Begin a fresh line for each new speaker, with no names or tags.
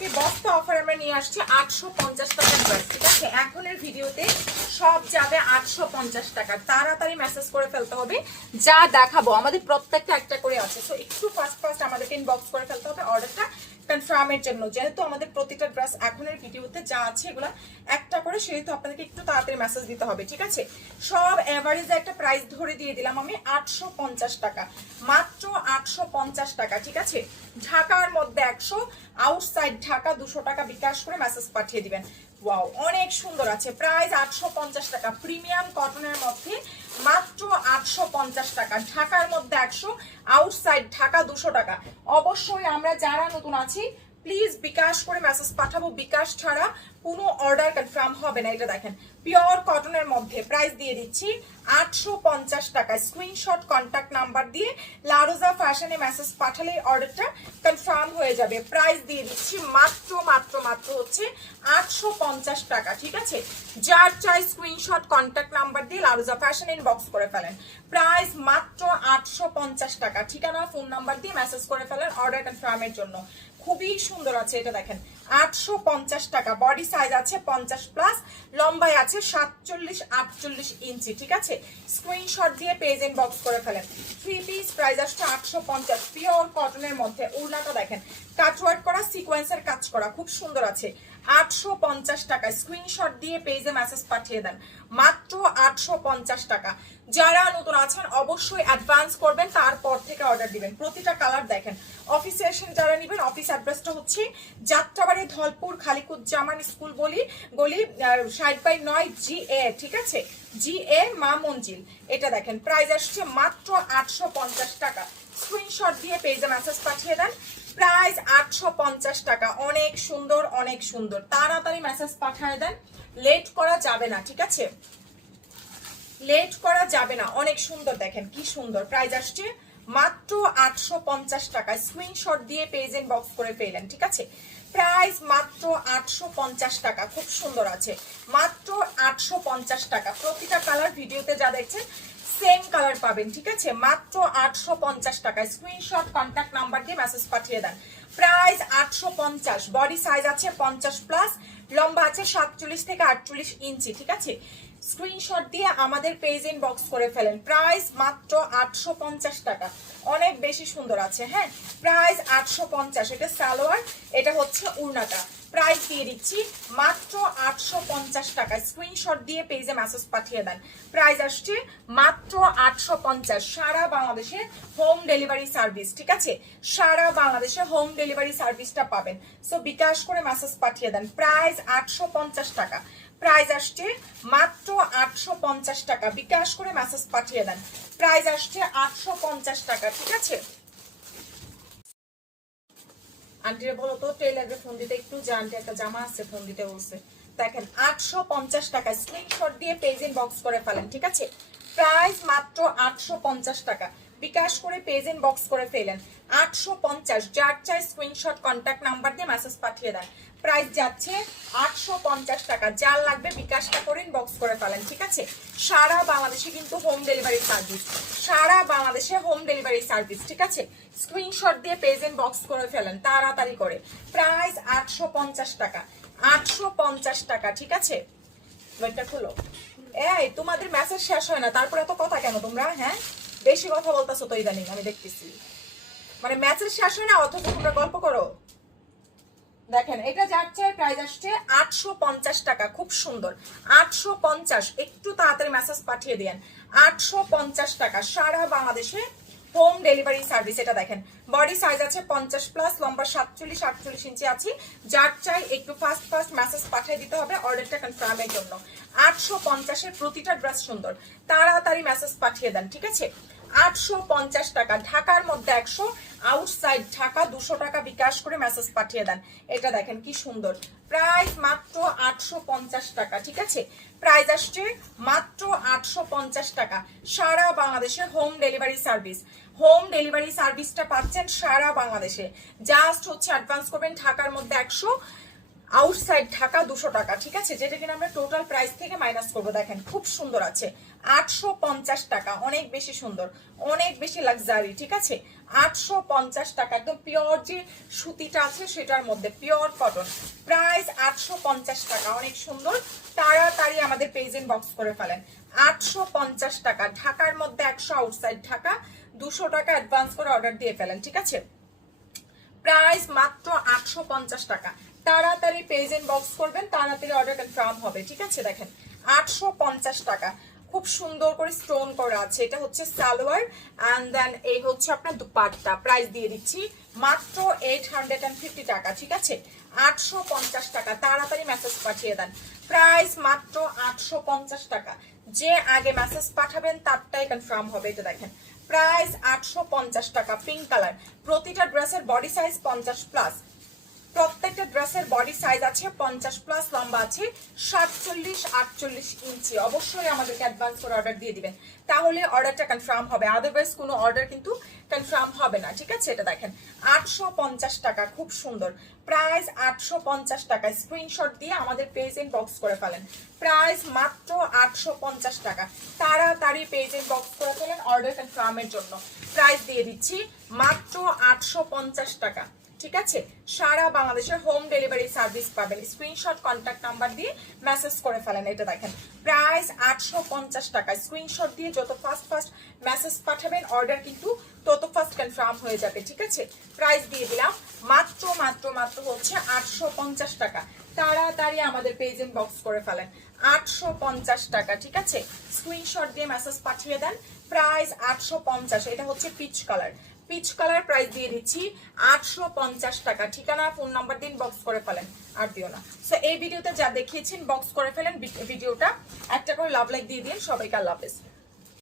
VIP বস্তা offer আমরা নিয়ে আসছি আটশো পঞ্চাশ টাকার ড্রেস ঠিক আছে? এখনের ভিডিওতে সব যাবে আটশো পঞ্চাশ টাকা তাড়াতাড়ি মেসেজ করে ফেলতে হবে, যা দেখাবো। আমাদের প্রত্যেকটা একটা করে আছে। তো একটু ফার্স্ট ফার্স্ট আমাদেরকে ইনবক্স করে ফেলতে হবে অর্ডারটা কনফার্মের জন্য। যেহেতু আমাদের প্রতিটা ড্রেস এখনের ভিডিওতে যা আছে এগুলো একটা করে, সেহেতু আপনাদেরকে একটু তাড়াতাড়ি মেসেজ দিতে হবে, ঠিক আছে? সব এভারেজে একটা প্রাইস ধরে দিয়ে দিলাম আমি আটশো পঞ্চাশ টাকা। মাত্র আটশো পঞ্চাশ টাকা, ঠিক আছে? ঢাকার মধ্যে একশো আউটসাইড ঢাকা দুশো টাকা বিকাশ করে মেসেজ পাঠিয়ে দিবেন। ওয়াও অনেক সুন্দর আছে। প্রাইস আটশো পঞ্চাশ টাকা। প্রিমিয়াম কটনের মধ্যে মাত্র আটশো পঞ্চাশ টাকা। ঢাকার মধ্যে একশো আউটসাইড ঢাকা দুশো টাকা। অবশ্যই আমরা যারা নতুন আছি প্লিজ বিকাশ করে মেসেজ পাঠাবো। বিকাশ ছাড়া কোনো অর্ডার কনফার্ম হবে না, এটা দেখেন। পিওর কটনের মধ্যে প্রাইস দিয়ে দিচ্ছি আটশো পঞ্চাশ টাকা স্ক্রিনশট কন্ট্যাক্ট নাম্বার দিয়ে লারোজা ফ্যাশনে মেসেজ পাঠালে অর্ডারটা কনফার্ম হয়ে যাবে। প্রাইস দিয়ে দিচ্ছি মাত্র মাত্র মাত্র হচ্ছে আটশো পঞ্চাশ টাকা, ঠিক আছে? যার চাই স্ক্রিনশট কন্ট্যাক্ট নাম্বার দিয়ে লারোজা ফ্যাশন ইনবক্স করে ফেলেন। প্রাইস মাত্র আটশো পঞ্চাশ টাকা, ঠিকানা ফোন নাম্বার দিয়ে মেসেজ করে ফেলেন অর্ডার কনফার্মের জন্য। খুবই সুন্দর আছে এটা দেখেন। আটশো পঞ্চাশ টাকা। বডি সাইজ আছে পঞ্চাশ প্লাস লম্বায় আছে সাতচল্লিশ, আটচল্লিশ ইঞ্চি, ঠিক আছে? স্ক্রিনশট দিয়ে পেজ ইনবক্স করে ফেলেন। থ্রি পিস প্রাইস আসছে আটশো পঞ্চাশ। পিওর কটনের মধ্যে। উড়নাটা দেখেন। কাটওয়ার্ক করা সিকোয়েন্সের কাজ করা, খুব সুন্দর আছে। আটশো পঞ্চাশ টাকা স্ক্রিনশট দিয়ে পেজে মেসেজ পাঠিয়ে দেন। মাত্র আটশো পঞ্চাশ টাকা। যারা নতুন আছেন, অবশ্যই অ্যাডভান্স করবেন, তারপর থেকে অর্ডার দিবেন। প্রতিটা কালার দেখেন। অফিসে এসে যারা নেবেন অফিস অ্যাড্রেসটা হচ্ছে যাত্রাবাড়ি ধলপুর খালিকুজ্জামান স্কুল বলি গলি ষাট বাই নয় জি এ ঠিক আছে? জি এ মা মঞ্জিল। এটা দেখেন প্রাইস আসছে মাত্র আটশো পঞ্চাশ টাকা। স্ক্রিনশট দিয়ে পেজে মেসেজ পাঠিয়ে দেন। প্রাইস আটশো পঞ্চাশ টাকা। অনেক সুন্দর অনেক সুন্দর। তাড়াতাড়ি মেসেজ পাঠিয়ে দেন। লেট করা যাবে না, ঠিক আছে? লেট করা যাবে না। অনেক সুন্দর দেখেন, কি সুন্দর। প্রাইস আসছে মাত্র আটশো পঞ্চাশ টাকা স্ক্রিনশট দিয়ে পেজ এন্ড বক্স করে ফেলেন ঠিক আছে? প্রাইস মাত্র আটশো পঞ্চাশ টাকা, খুব সুন্দর আছে। মাত্র আটশো পঞ্চাশ টাকা। প্রতিটা কালার ভিডিওতে যা দেখছেন সেম কালার পাবেন, ঠিক আছে? মাত্র আটশো পঞ্চাশ টাকা স্ক্রিনশট কন্ট্যাক্ট নাম্বার দিয়ে মেসেজ পাঠিয়ে দেন। প্রাইস আটশো পঞ্চাশ বডি সাইজ আছে পঞ্চাশ প্লাস লম্বা আছে সাতচল্লিশ থেকে আটচল্লিশ ইঞ্চি, ঠিক আছে? স্ক্রিনশট দিয়ে আমাদের পেজ ইন বক্স করে ফেলেন। প্রাইস মাত্র আটশো পঞ্চাশ টাকা। অনেক বেশি সুন্দর আছে হ্যাঁ? প্রাইস আটশো পঞ্চাশ, এটা সালোয়ার, এটা হচ্ছে উড়নাটা। প্রাইস দিয়ে দিচ্ছি মাত্র আটশো পঞ্চাশ টাকা। স্ক্রিনশট দিয়ে পেজে মেসেজ পাঠিয়ে দেন। প্রাইস আসছে মাত্র আটশো পঞ্চাশ। সারা বাংলাদেশে হোম ডেলিভারি সার্ভিস ঠিক আছে? সারা বাংলাদেশে হোম ডেলিভারি সার্ভিসটা পাবেন। সো বিকাশ করে মেসেজ পাঠিয়ে দেন। প্রাইস আটশো পঞ্চাশ টাকা। প্রাইস আসছে মাত্র আটশো পঞ্চাশ টাকা। বিকাশ করে মেসেজ পাঠিয়ে দেন। প্রাইস আসছে আটশো পঞ্চাশ টাকা, ঠিক আছে? আন্টিরে বলো তো টেলারে ফোন দিতে, একটু যে একটা জামা আছে ফোন দিতে বলছে। দেখেন, আটশো পঞ্চাশ টাকা স্ক্রিনশট দিয়ে পেজ বক্স করে ফেলেন, ঠিক আছে? প্রাইস মাত্র আটশো পঞ্চাশ টাকা। বিকাশ করে পেজ ইন বক্স করে ফেলেন। আটশো পঞ্চাশ, যার চাই স্ক্রিনশট কন্ট্যাক্ট নাম্বার দিয়ে মেসেজ পাঠিয়ে দেন। প্রাইস যাচ্ছে আটশো পঞ্চাশ টাকা, যার লাগবে বিকাশটা করে বক্স করে ফেলেন, ঠিক আছে? সারা বাংলাদেশে কিন্তু হোম ডেলিভারি সার্ভিস সারা বাংলাদেশে হোম ডেলিভারি সার্ভিস ঠিক আছে? স্ক্রিনশট দিয়ে পেজ ইন বক্স করে ফেলেন, তাড়াতাড়ি করে। প্রাইস আটশো পঞ্চাশ টাকা, আটশো পঞ্চাশ টাকা, ঠিক আছে? ওইটা খুলো। এই, তোমাদের মেসেজ শেষ হয় না, তারপরে এত কথা কেন তোমরা হ্যাঁ? বেশি কথা বলতেছো তো ইদানিং, আমি দেখতেছি। মানে ম্যাচের শেষ হয় না, অথচ তোমরা গল্প করো। দেখেন, এটা যাচ্ছে প্রাইস আসছে আটশো পঞ্চাশ টাকা, খুব সুন্দর। আটশো পঞ্চাশ, একটু তাড়াতাড়ি মেসেজ পাঠিয়ে দেন আটশো পঞ্চাশ টাকা সারা বাংলাদেশে হোম ডেলিভারি সার্ভিস, এটা দেখেন। বডি সাইজ আছে পঞ্চাশ প্লাস, লম্বা সাতচল্লিশ, আটচল্লিশ ইঞ্চি আছে। যার চাই একটু ফাস্ট ফাস্ট মেসেজ পাঠিয়ে দিতে হবে অর্ডারটা কনফার্মের জন্য। আটশো পঞ্চাশের প্রতিটা ড্রেস সুন্দর। তাড়াতাড়ি মেসেজ পাঠিয়ে দেন, ঠিক আছে? আটশো পঞ্চাশ টাকা, ঢাকার মধ্যে একশো আউটসাইড ঢাকা দুশো টাকা বিকাশ করে মেসেজ পাঠিয়ে দেন। এটা দেখেন কি সুন্দর। প্রাইস মাত্র আটশো পঞ্চাশ টাকা, ঠিক আছে? প্রাইস আসছে মাত্র আটশো পঞ্চাশ টাকা। সারা বাংলাদেশে home delivery service home delivery সার্ভিসটা পাচ্ছেন সারা বাংলাদেশে। জাস্ট হচ্ছে অ্যাডভান্স করবেন ঢাকার মধ্যে একশো আউটসাইড ঢাকা দুশো টাকা, ঠিক আছে? যেটা কিনা আমরা টোটাল প্রাইস থেকে মাইনাস করব। দেখেন, খুব সুন্দর আছে। আটশো পঞ্চাশ টাকা, অনেক বেশি সুন্দর, অনেক বেশি লাক্সারি ঠিক আছে? আটশো পঞ্চাশ টাকা, একদম পিওর যে সুতিটা আছে সেটার মধ্যে পিওর কটন প্রাইস আটশো পঞ্চাশ টাকা, অনেক সুন্দর। তাড়াতাড়ি আমাদের পেজেন্ট বক্স করে ফেলেন। আটশো পঞ্চাশ টাকা, ঢাকার মধ্যে একশো আউটসাইড ঢাকা, দুশো টাকা অ্যাডভান্স করে অর্ডার দিয়ে ফেলেন, ঠিক আছে? প্রাইস মাত্র আটশো পঞ্চাশ টাকা। তাড়াতাড়ি পেজেন্ট বক্স করবেন, তাড়াতাড়ি অর্ডার কনফার্ম হবে, ঠিক আছে? দেখেন, আটশো পঞ্চাশ টাকা। খুব সুন্দর করে স্টোন করা আছে। এটা হচ্ছে সালোয়ার অ্যান্ড দেন এই হচ্ছে আপনার দুপাট্টা। প্রাইস দিয়ে দিচ্ছি মাত্র এইট হান্ড্রেড অ্যান্ড ফিফটি টাকা, ঠিক আছে? আটশো পঞ্চাশ টাকা। তাড়াতাড়ি মেসেজ পাঠিয়ে দেন। প্রাইস মাত্র আটশো পঞ্চাশ টাকা। যে আগে মেসেজ পাঠাবেন, তারটাই কনফার্ম হবে। এটা দেখেন প্রাইস আটশো পঞ্চাশ টাকা পিঙ্ক কালার প্রতিটা ড্রেসের বডি সাইজ পঞ্চাশ প্লাস প্রত্যেকটা ড্রেসের বডি সাইজ আছে, পঞ্চাশ প্লাস লম্বা আছে, সাতচল্লিশ, আটচল্লিশ ইঞ্চি। অবশ্যই আমাদেরকে অ্যাডভান্স করে অর্ডার দিয়ে দিবেন। তাহলে অর্ডারটা কনফার্ম হবে। আদারওয়াইজ কোনো অর্ডার কিন্তু কনফার্ম হবে না। ঠিক আছে? এটা দেখেন। আটশো পঞ্চাশ টাকা, খুব সুন্দর। প্রাইস আটশো পঞ্চাশ টাকা। স্ক্রিনশট দিয়ে আমাদের পেজ বক্স করে ফেলেন। প্রাইস মাত্র আটশো পঞ্চাশ টাকা। তাড়াতাড়ি পেজ বক্স করে ফেলেন অর্ডার কনফার্মের জন্য। প্রাইস দিয়ে দিচ্ছি মাত্র আটশো পঞ্চাশ টাকা। ঠিক আছে? সারা বাংলাদেশের হোম ডেলিভারি সার্ভিস পাবেন। স্ক্রিনশট কন্ট্যাক্ট নাম্বার দিয়ে মেসেজ করে ফেলেন। এটা দেখেন প্রাইস আটশো পঞ্চাশ টাকা। স্ক্রিনশট দিয়ে যত ফার্স্ট ফার্স্ট মেসেজ পাঠাবেন অর্ডার কিন্তু তত ফার্স্ট কনফার্ম হয়ে যাবে, ঠিক আছে? প্রাইস দিয়ে দিলাম, মাত্র মাত্র মাত্র হচ্ছে আটশো পঞ্চাশ টাকা। তাড়াতাড়ি আমাদের পেজ ইন বক্স করে ফেলেন। আটশো পঞ্চাশ টাকা, ঠিক আছে? স্ক্রিনশট দিয়ে মেসেজ পাঠিয়ে দেন প্রাইস আটশো পঞ্চাশ। এটা হচ্ছে peach colour peach colour price দিয়ে দিচ্ছি আটশো পঞ্চাশ টাকা। ঠিকানা ফোন নাম্বার দিন বক্স করে ফেলেন, আর দিও না। সো এই ভিডিওতে যা দেখিয়েছেন বক্স করে ফেলেন, ভিডিওটা একটা করে লাভ লাইক দিয়ে দিন, সবাইকে লাভ হাফেজ।